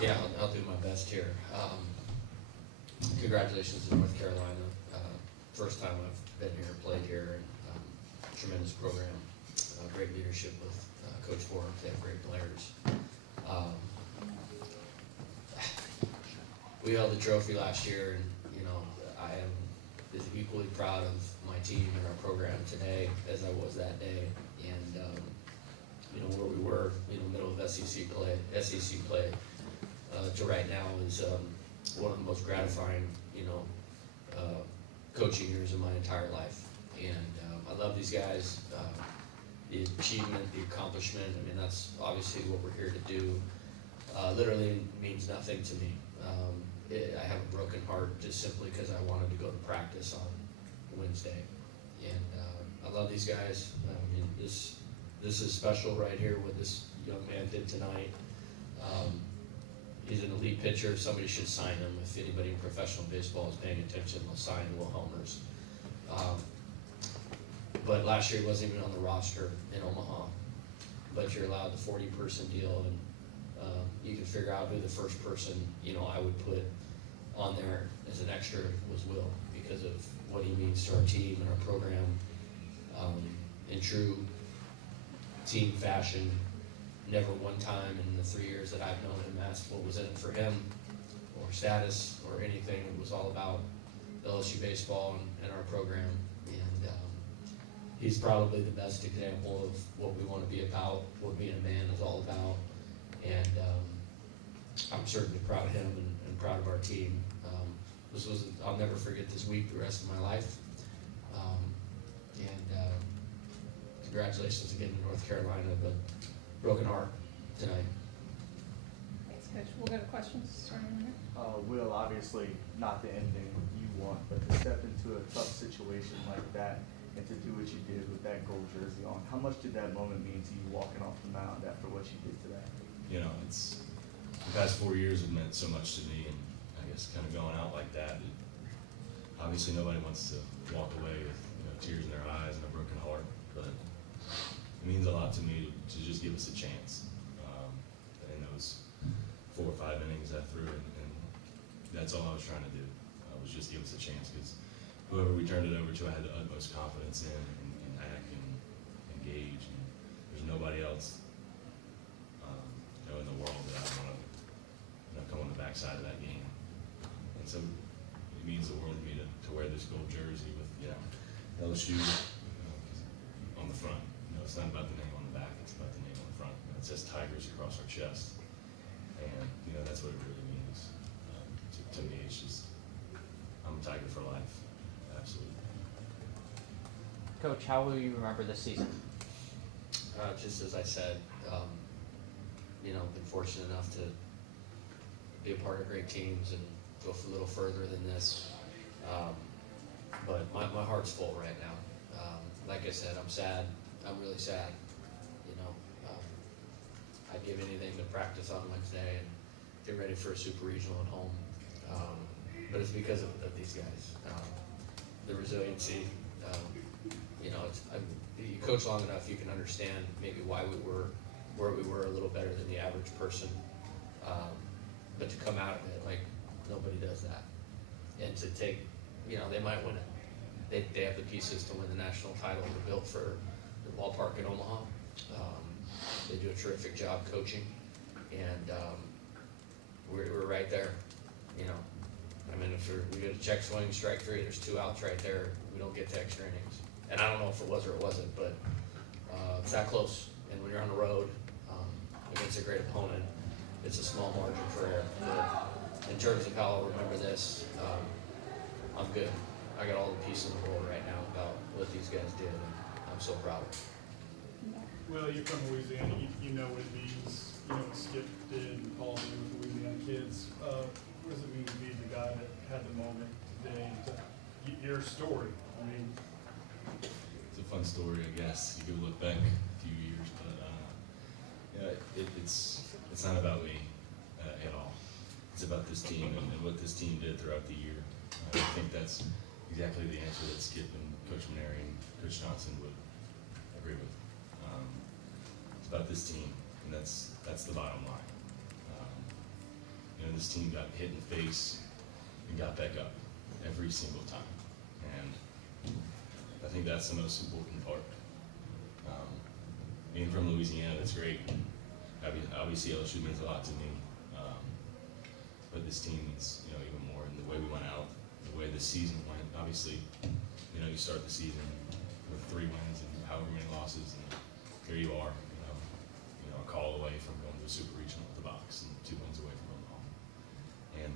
Yeah, I'll do my best here. Congratulations to North Carolina. First time I've been here, played here, and tremendous program. Great leadership with Coach Forbes. They have great players. We held the trophy last year, and I am as equally proud of my team and our program today as I was that day. And where we were, middle of SEC play, to right now is one of the most gratifying, coaching years of my entire life. And I love these guys. The achievement, the accomplishment, I mean, that's obviously what we're here to do. Literally means nothing to me. I have a broken heart just simply because I wanted to go to practice on Wednesday. And I love these guys. I mean, this is special right here, what this young man did tonight. He's an elite pitcher. Somebody should sign him. If anybody in professional baseball is paying attention, they'll sign Will Hellmers. But last year he wasn't even on the roster in Omaha. But you're allowed the 40-person deal, and you can figure out who the first person I would put on there as an extra was Will, because of what he means to our team and our program. In true team fashion, never one time in the 3 years that I've known him asked what was in it for him, or status, or anything. It was all about LSU baseball and our program. And he's probably the best example of what we want to be about, what being a man is all about. And I'm certainly proud of him and proud of our team. I'll never forget this week the rest of my life. Congratulations again to North Carolina, but broken heart tonight. Thanks, Coach. We'll go to questions starting here. Will, obviously not the ending you want, but to step into a tough situation like that and to do what you did with that gold jersey on, how much did that moment mean to you walking off the mound after what you did today? It's the past 4 years have meant so much to me, and I guess kind of going out like that, obviously nobody wants to walk away with tears in their eyes and a broken heart, but it means a lot to me to just give us a chance. In those 4 or 5 innings I threw, and that's all I was trying to do, was just give us a chance, because whoever we turned it over to, I had the utmost confidence in and act and engage, and there's nobody else in the world that I want to come on the backside of that game. And so it means the world to me to wear this gold jersey with LSU on the front. It's not about the name on the back, it's about the name on the front. It says Tigers across our chest. And that's what it really means. To me, it's just, I'm a Tiger for life. Absolutely. Coach, how will you remember this season? Just as I said, been fortunate enough to be a part of great teams and go a little further than this. But my heart's full right now. Like I said, I'm sad. I'm really sad. I'd give anything to practice on Wednesday and get ready for a super regional at home. But it's because of these guys. The resiliency. You coach long enough, you can understand maybe why we were where we were a little better than the average person. But to come out of it, like, nobody does that. And to take, they might win it. They have the pieces to win the national title. They're built for the ballpark in Omaha. They do a terrific job coaching, and we're right there. If we get a check swing, strike 3, there's 2 outs right there. We don't get to extra innings, and I don't know if it was or it wasn't, but it's that close. And when you're on the road against a great opponent, it's a small margin for error. But in terms of how I'll remember this, I'm good. I got all the pieces in the world right now about what these guys did, and I'm so proud. Well, you're from Louisiana. You know what it means. You know what Skip did and Paul did with Louisiana kids. What does it mean to be the guy that had the moment today? Your story. It's a fun story, I guess. You could look back a few years, but it's not about me at all. It's about this team and what this team did throughout the year. I think that's exactly the answer that Skip and Coach Maneri and Coach Johnson would agree with. It's about this team, and that's the bottom line. this team got hit in the face and got back up every single time. And I think that's the most important part. Being from Louisiana, that's great. Obviously, LSU means a lot to me. But this team means, even more. And the way we went out, the way the season went, obviously, you start the season with 3 wins and however many losses, and here you are, a call away from going to a super regional with the box and 2 wins away from Omaha. And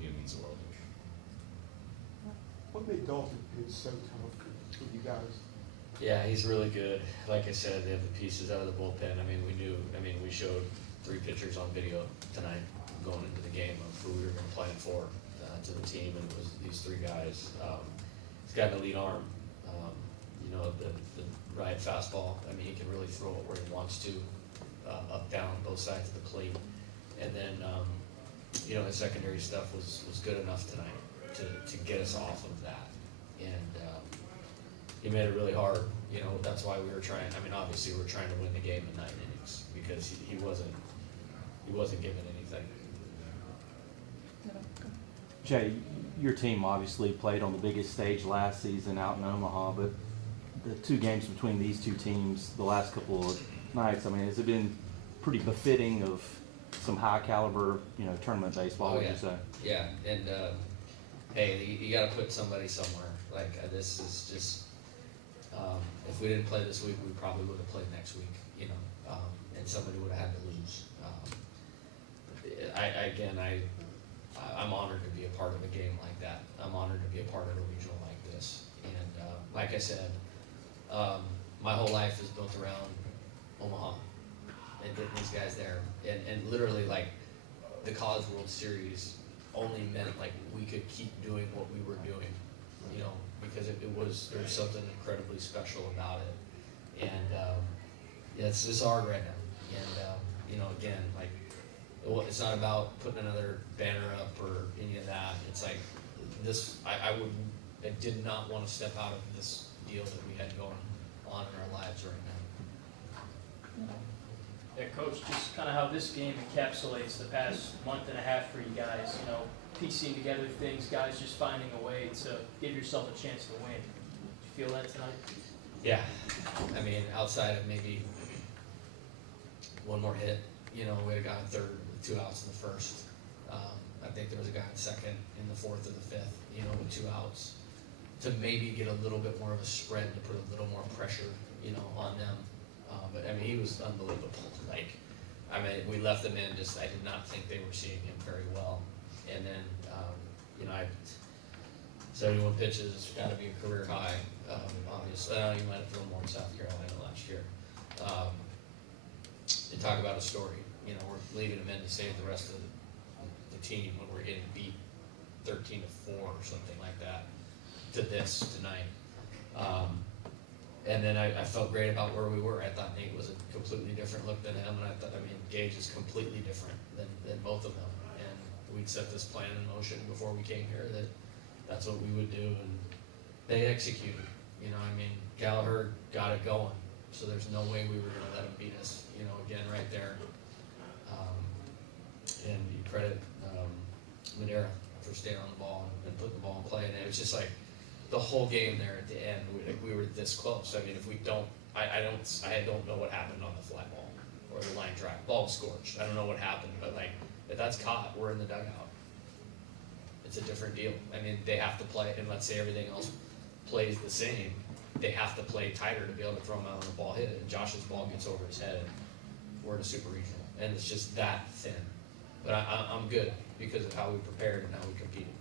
it means the world to me. What made Dalton pitch so tough for you guys? Yeah, he's really good. Like I said, they have the pieces out of the bullpen. We showed 3 pitchers on video tonight going into the game of who we were going to plan for to the team, and it was these 3 guys. He's got an elite arm. The right fastball. He can really throw it where he wants to, up, down, both sides of the plate. And then, his secondary stuff was good enough tonight to get us off of that. And he made it really hard. That's why we were trying. Obviously we're trying to win the game in 9 innings because he wasn't given anything. Jay, your team obviously played on the biggest stage last season out in Omaha, but the 2 games between these 2 teams the last couple of nights, has it been pretty befitting of some high caliber, tournament baseball, would you say? Yeah, and hey, you got to put somebody somewhere. This is just, if we didn't play this week, we probably would have played next week, and somebody would have had to lose. I'm honored to be a part of a game like that. I'm honored to be a part of a regional like this. And like I said, my whole life is built around Omaha and getting these guys there. And literally, the College World Series only meant we could keep doing what we were doing, because there was something incredibly special about it. And it's hard right now. And again, it's not about putting another banner up or any of that. It's this. I did not want to step out of this deal that we had going on in our lives right now. Yeah, Coach, just kind of how this game encapsulates the past month and a half for you guys, piecing together things, guys just finding a way to give yourself a chance to win. Did you feel that tonight? Yeah, outside of maybe one more hit, we had a guy in third with 2 outs in the first. I think there was a guy in second in the fourth or the fifth, with 2 outs, to maybe get a little bit more of a spread, to put a little more pressure, on them. But he was unbelievable. We left them in. I did not think they were seeing him very well. And then, 71 pitches, got to be a career high. Obviously, you might have thrown more in South Carolina last year. To talk about a story, we're leaving him in to save the rest of the team when we're getting beat 13-4 or something like that to this tonight. And then I felt great about where we were. I thought Nate was a completely different look than him, and I thought, Gage is completely different than both of them. And we'd set this plan in motion before we came here that's what we would do, and they executed. Gallagher got it going, so there's no way we were going to let him beat us. Again, right there. And you credit Madeira for staying on the ball and putting the ball in play, and it was just the whole game there at the end, we were this close. If we don't, I don't know what happened on the fly ball or the line drive. Ball was scorched. I don't know what happened, but if that's caught, we're in the dugout. It's a different deal. They have to play, and let's say everything else plays the same, they have to play tighter to be able to throw him out on the ball hit it. And Josh's ball gets over his head, and we're in a super regional, and it's just that thin. But I'm good because of how we prepared and how we competed.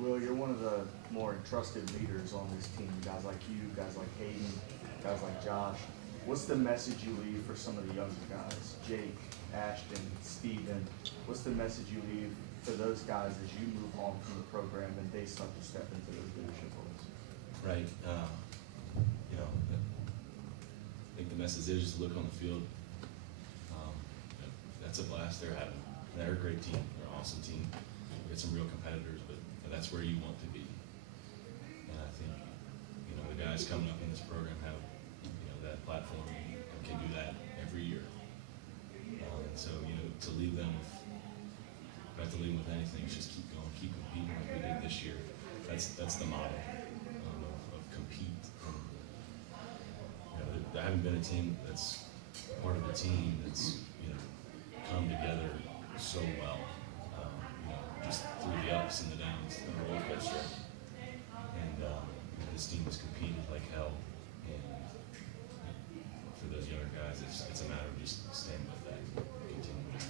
Will, you're one of the more trusted leaders on this team. Guys like you, guys like Hayden, guys like Josh. What's the message you leave for some of the younger guys? Jake, Ashton, Steven. What's the message you leave for those guys as you move on from the program and they start to step into those leadership roles? Right. I think the message is just look on the field. That's a blast they're having. They're a great team. They're an awesome team. We got some real competitors, but that's where you want to be. And I think, the guys coming up in this program have, that platform and can do that every year. And so, anything, it's just keep going, keep competing like we did this year. That's the motto of compete. There haven't been a team that's part of a team that's come together so well. Just through the ups and the downs, the roller coaster. And this team has competed like hell. And for those younger guys, it's a matter of just staying with that, continuing.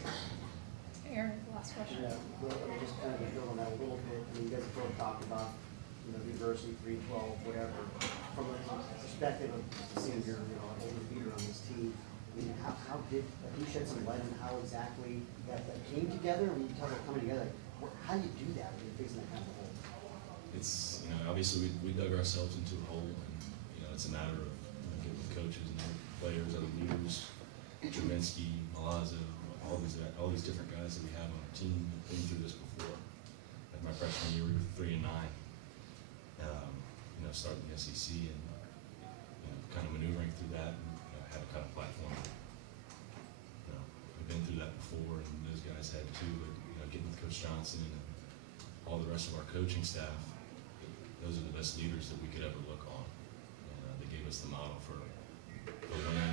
Aaron, last question. Yeah, well, just kind of build on that a little bit. I mean, you guys have both talked about, diversity, 312, whatever. From a perspective of seeing your, an older leader on this team, I mean, how did, can you shed some light on how exactly that came together? When you talk about coming together, how do you do that when you're facing that kind of a hole? It's, obviously we dug ourselves into a hole, and, it's a matter of getting the coaches and the players, other leaders, Trubinsky, Malazzo, all these different guys that we have on our team have been through this before. Like my freshman year, we were 3-9. Starting the SEC and kind of maneuvering through that, and had a kind of platform. We've been through that before, and those guys had too. But getting with Coach Johnson and all the rest of our coaching staff, those are the best leaders that we could ever look on. And they gave us the model for winning